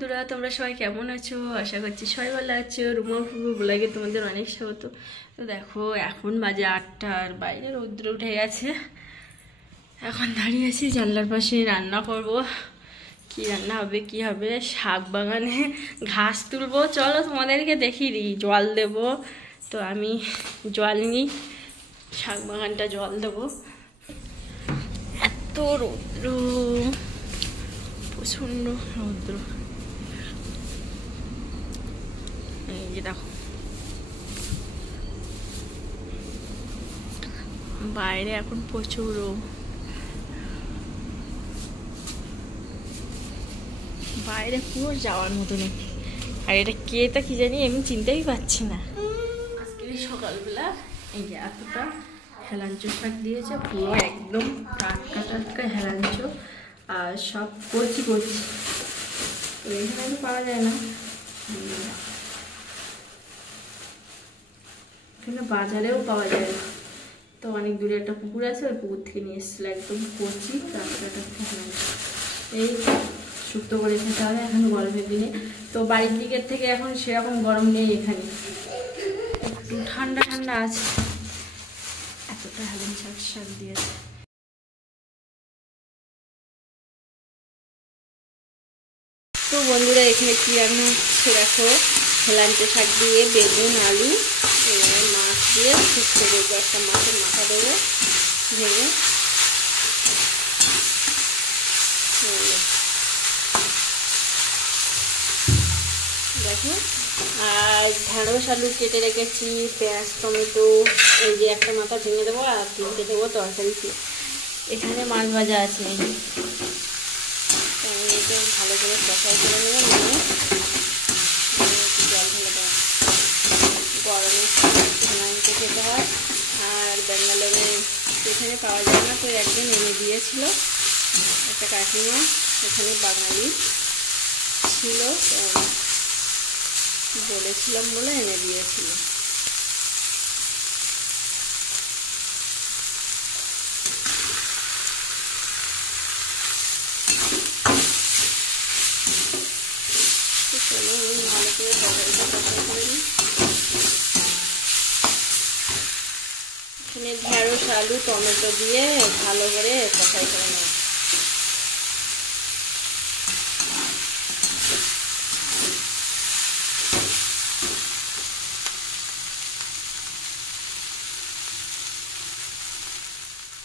বন্ধুরা, তোমরা সবাই কেমন আছো? আশা করছি সবাই ভালো আছো। রুমা ফুবু ব্লগে তোমাদের অনেক স্বাগত। তো দেখো, এখন বাজে 8টা আর বাইরে রৌদ্র উঠে গেছে। এখন দাঁড়িয়ে আছি জানলার পাশে, রান্না করব। কি রান্না হবে কি হবে? শাক বাগানে ঘাস তুলবো, চলো তোমাদেরকে দেখিয়ে দিই। জল দেব, তো আমি জল নিই, শাক বাগানটা জল দেবো। এত রৌদ্র, প্রচণ্ড রৌদ্র। এই যে দেখো, বাইরে এখন প্রচুর, বাইরে পুরো যাওয়ার মতো নেই। আর এটা কে তা কি জানি, আমি চিনতেই পারছি না। আজকে সকালবেলা এই যে এতটা হেলাঞ্চো শাক দিয়েছে, পুরো একদম টাটকা টাটকা হেলাঞ্চো, আর সব কচি কচি। তো এখানে পাওয়া যায় না, এখানে বাজারেও পাওয়া যায় না। তো অনেক দূরে একটা পুকুর আছে, ওই পুকুর থেকে নিয়ে এসেছিল একদম কচি টাটকা টাটকা হেলাঞ্চো। এই শুক্তো করে খেতে হবে এখন গরমের দিনে। তো বাড়ির দিকের থেকে এখন সেরকম গরম নেই, এখানে একটু ঠান্ডা ঠান্ডা আছে। এতটা হেলেন শাক শাক দিয়েছে। তো বন্ধুরা, এখানে কি রান্না হচ্ছে দেখো, হেলাঞ্চো শাক দিয়ে বেগুন আলু এবারে মাছ দিয়ে শুক্তো করবো। একটা মাছের মাথা দেবো ভেঙে, দেখো। আর ঢেঁড়স আলু কেটে রেখেছি, পেঁয়াজ টমেটো, এই যে একটা মাথা ভেঙে দেবো আর 3টে দেবো তরকারিতে। এখানে মাছ ভাজা আছে, এই যে আমি এটা ভালো করে কষাই করে নেবো, নিয়ে একটু জল ঢেলে দেবো। গরমে মাংসে খেতে হয়, আর ব্যাঙ্গালোরে এখানে পাওয়া যায় না। তো একদিন এনে দিয়েছিল একটা কাকিমা, এখানে বাঙালি ছিল, বলেছিলাম বলে এনে দিয়েছিল। চলো আমি ভালো করে তরকারিটা কষাই করে নিই। এখানে ঢেঁড়স আলু টমেটো দিয়ে ভালো করে কষাই করে নেব।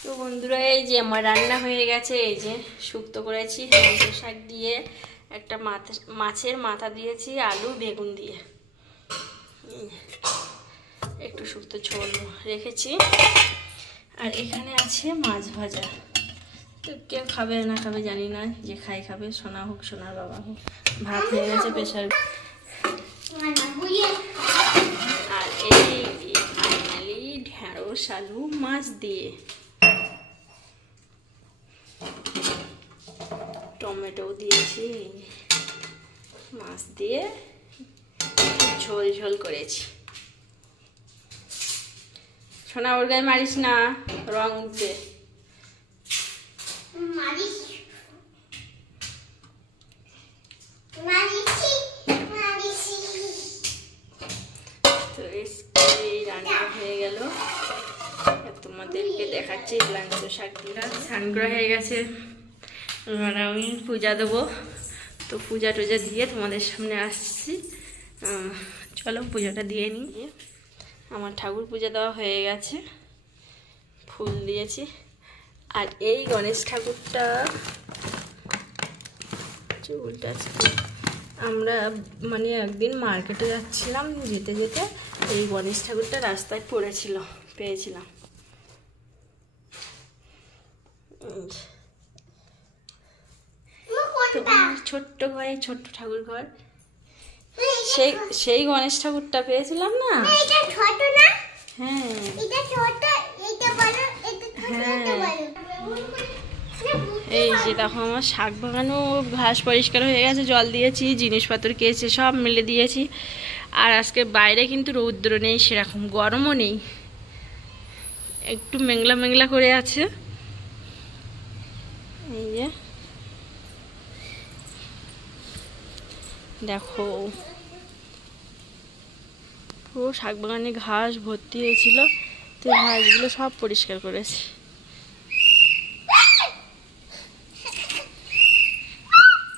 তো বন্ধুরা, এই যে আমার রান্না হয়ে গেছে। এই যে শুক্তো করেছি হেলাঞ্চো শাক দিয়ে, একটা মাছের মাথা দিয়েছি আলু বেগুন দিয়ে, একটু শুক্তো ঝোল রেখেছি। আর এখানে আছে মাছ ভাজা। তো কেউ খাবে না খাবে জানি না, যে খাই খাবে, সোনা হোক সোনার বাবা হোক। ভাত হয়ে গেছে প্রেশার। আর এই ফাইনালি ঢেঁড়স আলু মাছ দিয়ে, টমেটো দিয়েছি, মাছ দিয়ে ঝোল ঝোল করেছি। সোনা ওর গায়ে মারিস না, রং উঠবে। তো এই রান্না হয়ে গেল, তোমাদেরকে দেখাচ্ছি হেলাঞ্চো শাক দিয়ে। স্নান করা হয়ে গেছে, এবার আমি পূজা দেবো। তো পূজা টুজা দিয়ে তোমাদের সামনে আসছি। চলো পূজাটা দিয়ে নিই। আমার ঠাকুর পূজা দেওয়া হয়ে গেছে, ফুল দিয়েছি। আর এই গণেশ ঠাকুরটা, চুলটা আমরা মানে একদিন মার্কেটে যাচ্ছিলাম, যেতে যেতে এই গণেশ ঠাকুরটা রাস্তায় পড়েছিল, পেয়েছিলাম। ছোট্ট ঘরে ছোট্ট ঠাকুর ঘর, সেই গণেশ ঠাকুরটা পেয়েছিলাম না। হ্যাঁ এই যে দেখো, আমার শাক বাগানও ঘাস পরিষ্কার হয়ে গেছে, জল দিয়েছি, জিনিসপত্র কেচে সব মেলে দিয়েছি। আর আজকে বাইরে কিন্তু রৌদ্র নেই, সেরকম গরমও নেই, একটু মেঘলা মেঘলা করে আছে। এই যে দেখো পুরো শাক বাগানে ঘাস ভর্তি হয়েছিল, তো ঘাসগুলো সব পরিষ্কার করেছি।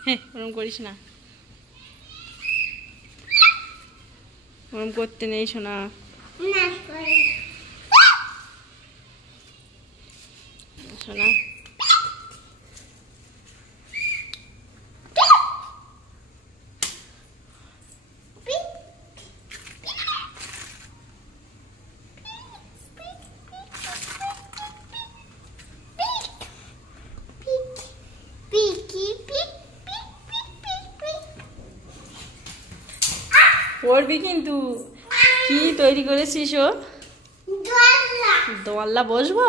হ্যাঁ ওরম করিস না, ওরম করতে নেই শোনা। শোনা পড়বি কিন্তু। কি তৈরি করেছিস? ও দোয়াল্লা বসবো,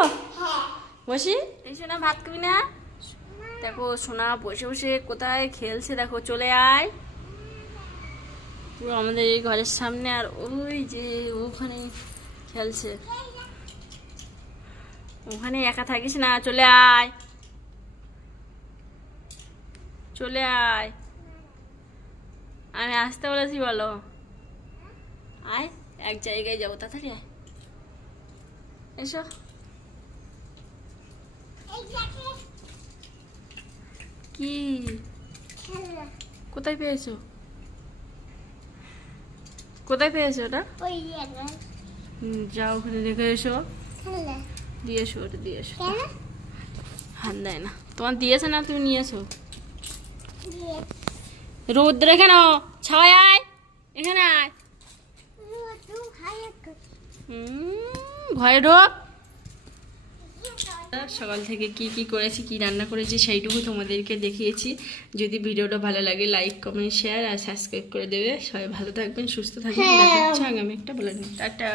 বসি। এই সোনা ভাত খাবি না? দেখো সোনা বসে বসে কোথায় খেলছে, দেখো চলে আয়। পুরো আমাদের এই ঘরের সামনে, আর ওই যে ওখানে খেলছে। ওখানে একা থাকিস না, চলে আয়, চলে আয়। আমি আসতে বলেছি বলো, আয় এক জায়গায় যাবো, তাড়াতাড়ি আয়, এসো। কি কোথায় পেয়েছো? কোথায় পেয়েছো ওটা? যাও ওখানে রেখে এসো, দিয়ে এসো, ওটা দিয়ে এসো। হাত দেয় না, তোমার দিয়েছে না, তুমি নিয়ে এসো। রোদ্রে কেন, ছাওয়ায় আয়, এখানে আয়। ঘরে ঢোক। সকাল থেকে কি কি করেছি, কি রান্না করেছি সেইটুকু তোমাদেরকে দেখিয়েছি। যদি ভিডিওটা ভালো লাগে লাইক কমেন্ট শেয়ার আর সাবস্ক্রাইব করে দেবে। সবাই ভালো থাকবেন, সুস্থ থাকবেন। দেখা হচ্ছে আগামী একটা বলে দিন, টাটা।